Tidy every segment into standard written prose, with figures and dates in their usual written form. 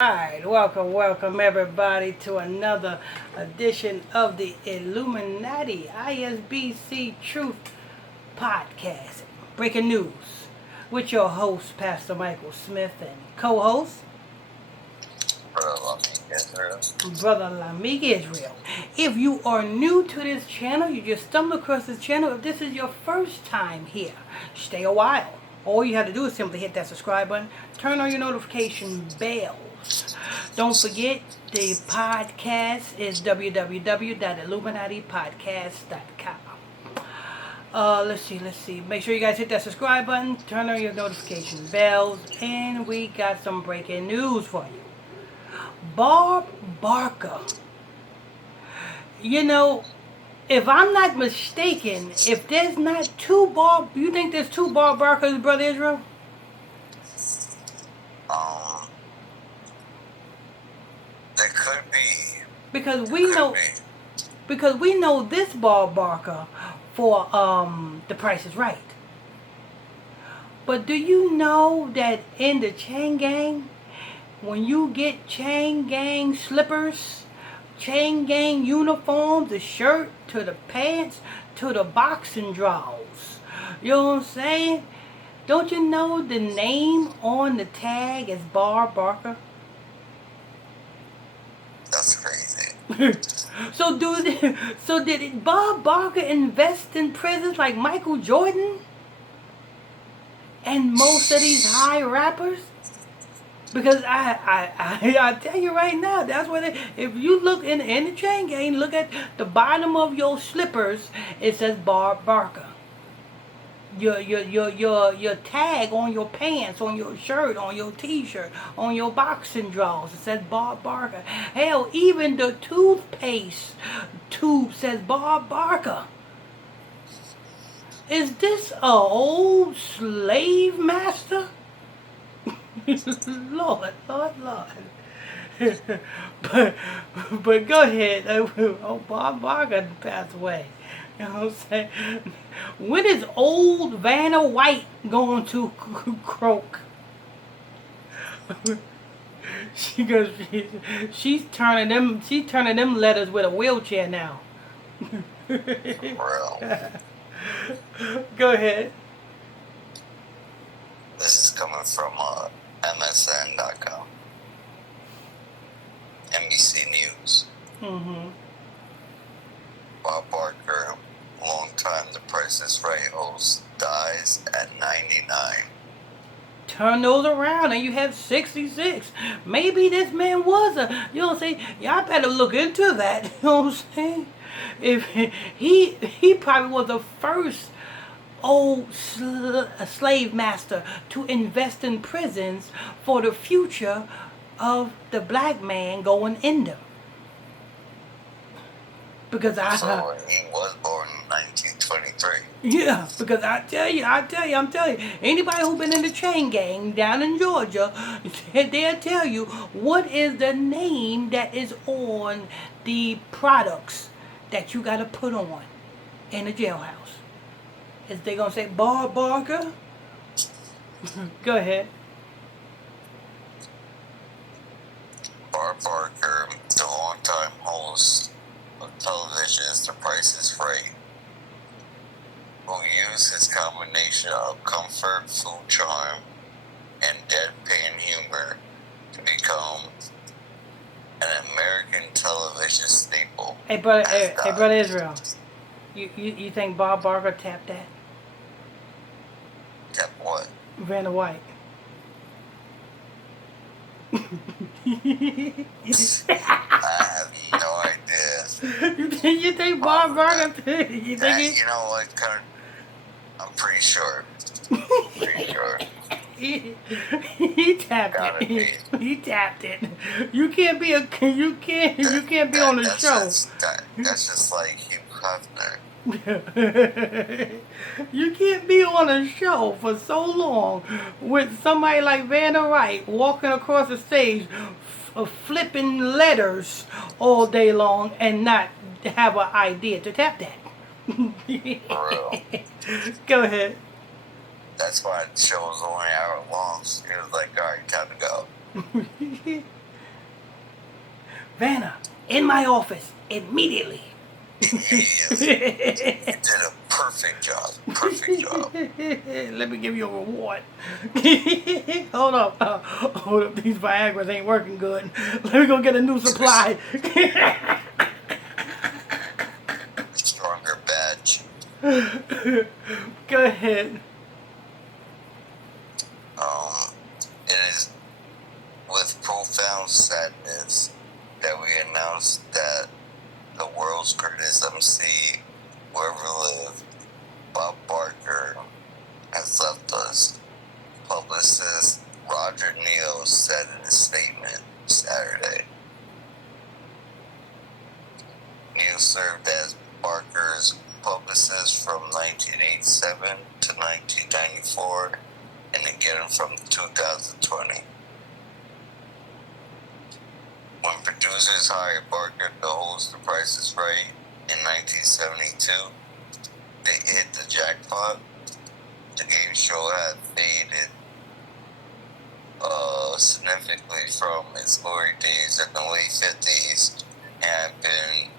Alright, welcome everybody to another edition of the Illuminati ISBC Truth Podcast. Breaking news with your host, Pastor Michael Smith, and co-host, Brother Lamik Israel. If you are new to this channel, you just stumbled across this channel. If this is your first time here, stay a while. All you have to do is simply hit that subscribe button, turn on your notification bells. Don't forget, the podcast is www.illuminatipodcast.com. Let's see. Make sure you guys hit that subscribe button, turn on your notification bells, and we got some breaking news for you. Bob Barker. You know, if I'm not mistaken, if there's not you think there's two Bob Barkers, Brother Israel? There could be. Because we know this Bob Barker for The Price is Right. But do you know that in the chain gang, when you get chain gang slippers, chain gang uniforms, the shirt to the pants to the boxing drawers, you know what I'm saying? Don't you know the name on the tag is Bob Barker? That's crazy. So did Bob Barker invest in prisons like Michael Jordan and most of these high rappers? Because I tell you right now, that's what if you look in the chain gang, look at the bottom of your slippers, it says Bob Barker. Your tag on your pants, on your shirt, on your t-shirt, on your boxing drawers, it says Bob Barker. Hell, even the toothpaste tube says Bob Barker. Is this a old slave master? Lord. but go ahead. Oh, Bob Barker passed away. You know what I'm saying? When is old Vanna White going to croak? She's turning them letters with a wheelchair now. Go ahead. This is coming from MSN.com. NBC News. Mm-hmm. Bob Barker, long time The Price is Right host, dies at 99. Turn those around and you have 66. Maybe this man was you know what I'm saying? Y'all better look into that. You know what I'm saying? If he probably was the first old slave master to invest in prisons for the future of the black man going in them. Because he was born in 1923. Yeah, because I'm telling you, anybody who been in the chain gang down in Georgia, they'll tell you what is the name that is on the products that you got to put on in the jailhouse. Is they gonna say Bob Barker? Go ahead. Bob Barker, the longtime host of television's The Price is Right, who used his combination of comfort, food charm, and deadpan humor to become an American television staple. Hey brother Israel, you think Bob Barker tapped that? Tap what? Vanna White. I have no idea. You think Bob Barker? You know what? I'm pretty sure. He tapped it. He tapped it. You can't be on the show. That's just like Hugh Hefner. You can't be on a show for so long with somebody like Vanna White walking across the stage, flipping letters all day long, and not have an idea to tap that. For real. Go ahead. That's why the show was only an hour long. It was like, all right, time to go. Vanna, in my office, immediately. Immediately. You did a perfect job. Perfect job. Let me give you a reward. Hold up. Hold up. These Viagra's ain't working good. Let me go get a new supply. Stronger badge. Go ahead. It is with profound sadness that we announce that the world's greatest MC who ever lived, Bob Barker, has left us. Publicist Roger Neal said in a statement Saturday. Neal served as Barker's publicist from 1987 to 1994 and again from 2020. When producers hired Barker to host The Price is Right in 1972, they hit the jackpot. The game show had faded significantly from its glory days in the late 50s and had been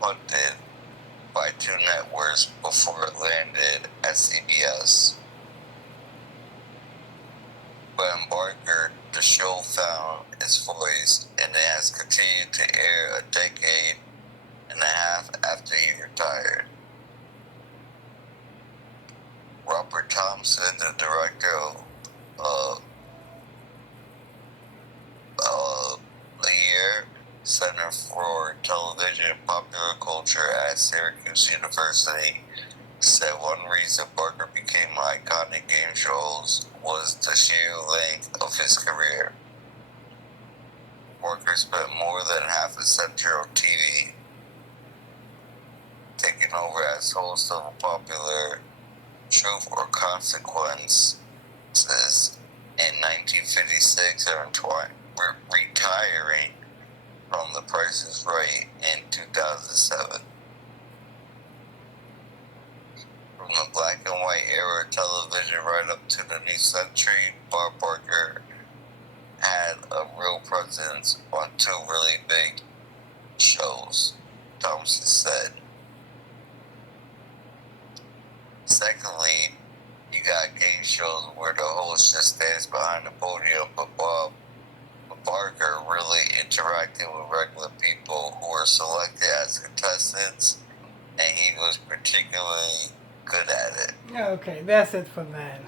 funded by two networks before it landed at CBS. When Barker, the show found its voice and it has continued to air a decade and a half after he retired. Robert Thompson, the director of the Year Center for Television and Popular Culture at Syracuse University, said one reason Barker became an iconic game show host was the sheer length of his career. Barker spent more than half a century on TV, taking over as host of a popular Truth or Consequences in 1956 and retiring from The Price is Right in 2007. From the black and white era of television right up to the new century, Bob Barker had a real presence on two really big shows, Thompson said. Secondly, you got game shows where the host just stands behind the podium, but Barker really interacted with regular people who were selected as contestants, and he was particularly good at it. Okay, that's it for that.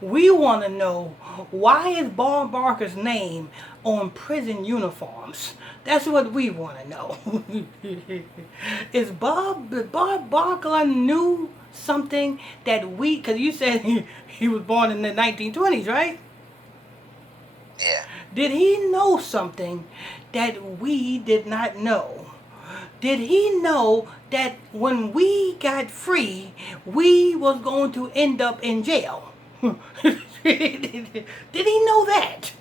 We want to know, why is Bob Barker's name on prison uniforms? That's what we want to know. Did Bob Barker knew something that we, because you said he was born in the 1920s, right? Yeah. Did he know something that we did not know? Did he know that when we got free, we was going to end up in jail? Did he know that?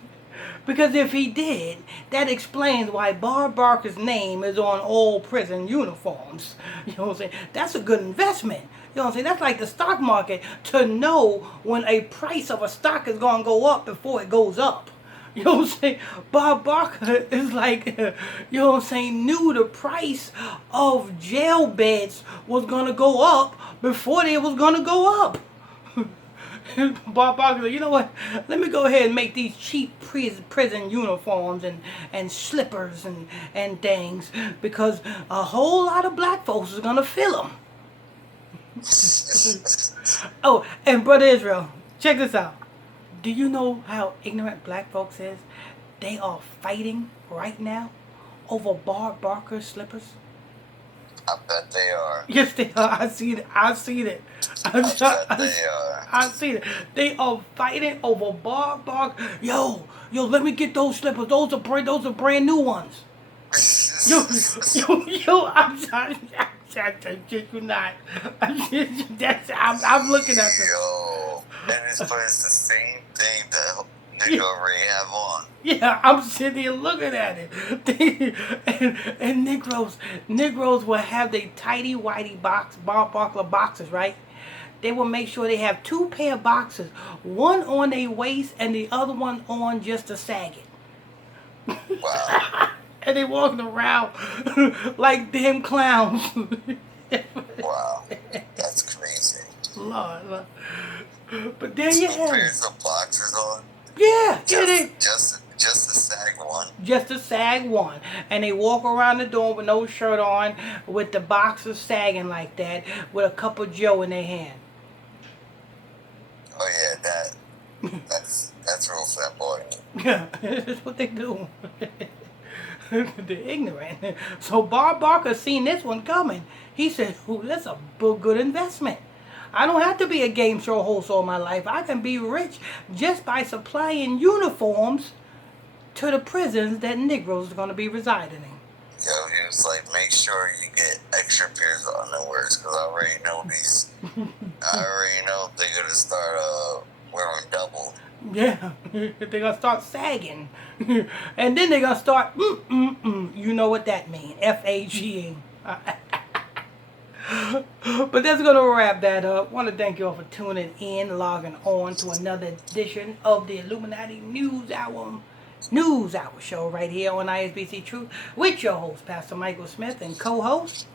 Because if he did, that explains why Bob Barker's name is on all prison uniforms. You know what I'm saying? That's a good investment. You know what I'm saying? That's like the stock market, to know when a price of a stock is going to go up before it goes up. You know what I'm saying? Bob Barker is like, you know what I'm saying, knew the price of jail beds was going to go up before they was going to go up. Bob Barker said, you know what, let me go ahead and make these cheap prison uniforms and slippers and things, because a whole lot of black folks is going to fill them. Oh, and Brother Israel, check this out. Do you know how ignorant black folks is? They are fighting right now over Bob Barker's slippers. I bet they are. Yes, they are. I see it. I see it. I bet they are. I see it. They are fighting over Bob Barker. Yo, let me get those slippers. Those are brand new ones. Yo, I'm sorry. You're not. I'm looking at them. Yo, and it's the same thing that Nigga Ray have on. Yeah, I'm sitting here looking at it. and Negroes will have the tighty whitey Bob Barker boxes, right? They will make sure they have two pair of boxes, one on their waist and the other one on just to sag it. Wow. And they walking around like damn clowns. Wow. That's crazy. Lord, Lord. But there you Two have it. pairs of boxers on. Yeah, Just a sag one. just a sag one. And they walk around the door with no shirt on, with the boxers sagging like that, with a cup of Joe in their hand. Oh yeah, that's real flamboyant. Yeah, that's what they do. They're ignorant. So Bob Barker seen this one coming. He said, "Ooh, that's a good investment. I don't have to be a game show host all my life. I can be rich just by supplying uniforms to the prisons that Negroes are going to be residing in." Yo, he was like, make sure you get extra pairs of underwears because I already know these. I already know they're gonna start wearing double. Yeah, they're gonna start sagging, and then they're gonna start. You know what that means? FAGing. But that's going to wrap that up. I want to thank you all for tuning in, logging on to another edition of the Illuminati News Hour show right here on ISBC Truth with your host, Pastor Michael Smith, and co-host,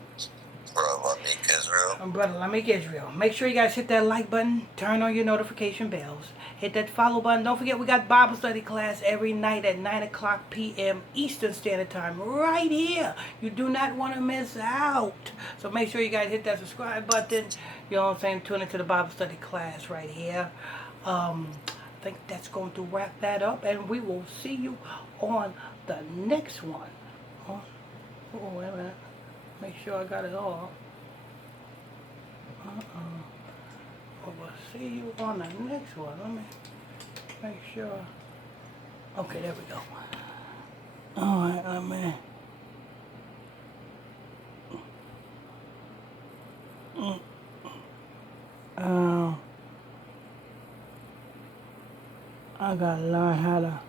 Brother Lamik Israel. Brother Lamik Israel. Make sure you guys hit that like button, turn on your notification bells, hit that follow button. Don't forget we got Bible study class every night at 9 o'clock p.m. Eastern Standard Time right here. You do not want to miss out. So make sure you guys hit that subscribe button. You know what I'm saying? Tune into the Bible study class right here. I think that's going to wrap that up, and we will see you on the next one. Oh, wait a minute. Make sure I got it all. Well, we'll see you on the next one. Let me make sure. Okay, there we go. Alright, let me. I gotta learn how to